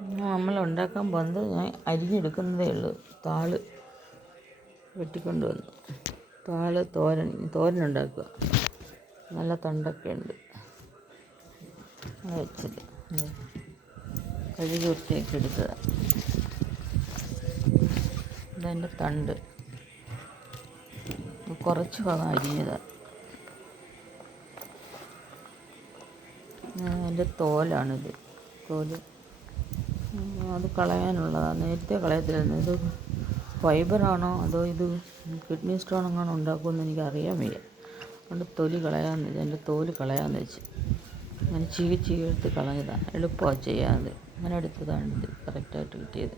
നമ്മൾ ഉണ്ടാക്കാൻ പോകുന്നത് ഞാൻ അരിഞ്ഞെടുക്കുന്നതേ ഉള്ളൂ. താള് വെട്ടിക്കൊണ്ട് വന്നു. താള് തോരനുണ്ടാക്കുക. നല്ല തണ്ടൊക്കെ ഉണ്ട്. വെച്ചിട്ട് കഴുകി വൃത്തിയാക്കി എടുത്തതാണ്. ഇതതിൻ്റെ തണ്ട് കുറച്ച് ഭാഗം അരിഞ്ഞതാണ്. അതിൻ്റെ തോലാണിത്. തോല് അത് കളയാനുള്ളതാണ്. നേരത്തെ കളയത്തില്ലായിരുന്നു. ഇത് ഫൈബറാണോ അതോ ഇത് കിഡ്നി സ്റ്റോൺ എങ്ങാനും ഉണ്ടാക്കുമെന്ന് എനിക്ക് അറിയാൻ വയ്യ. അതുകൊണ്ട് അതിൻ്റെ തോല് കളയാമെന്ന് വെച്ച് അങ്ങനെ ചീകിയെടുത്ത് കളഞ്ഞതാണ്. എളുപ്പമാണ് ചെയ്യാതെ. അങ്ങനെ എടുത്തതാണ് ഇത് കറക്റ്റായിട്ട് കിട്ടിയത്.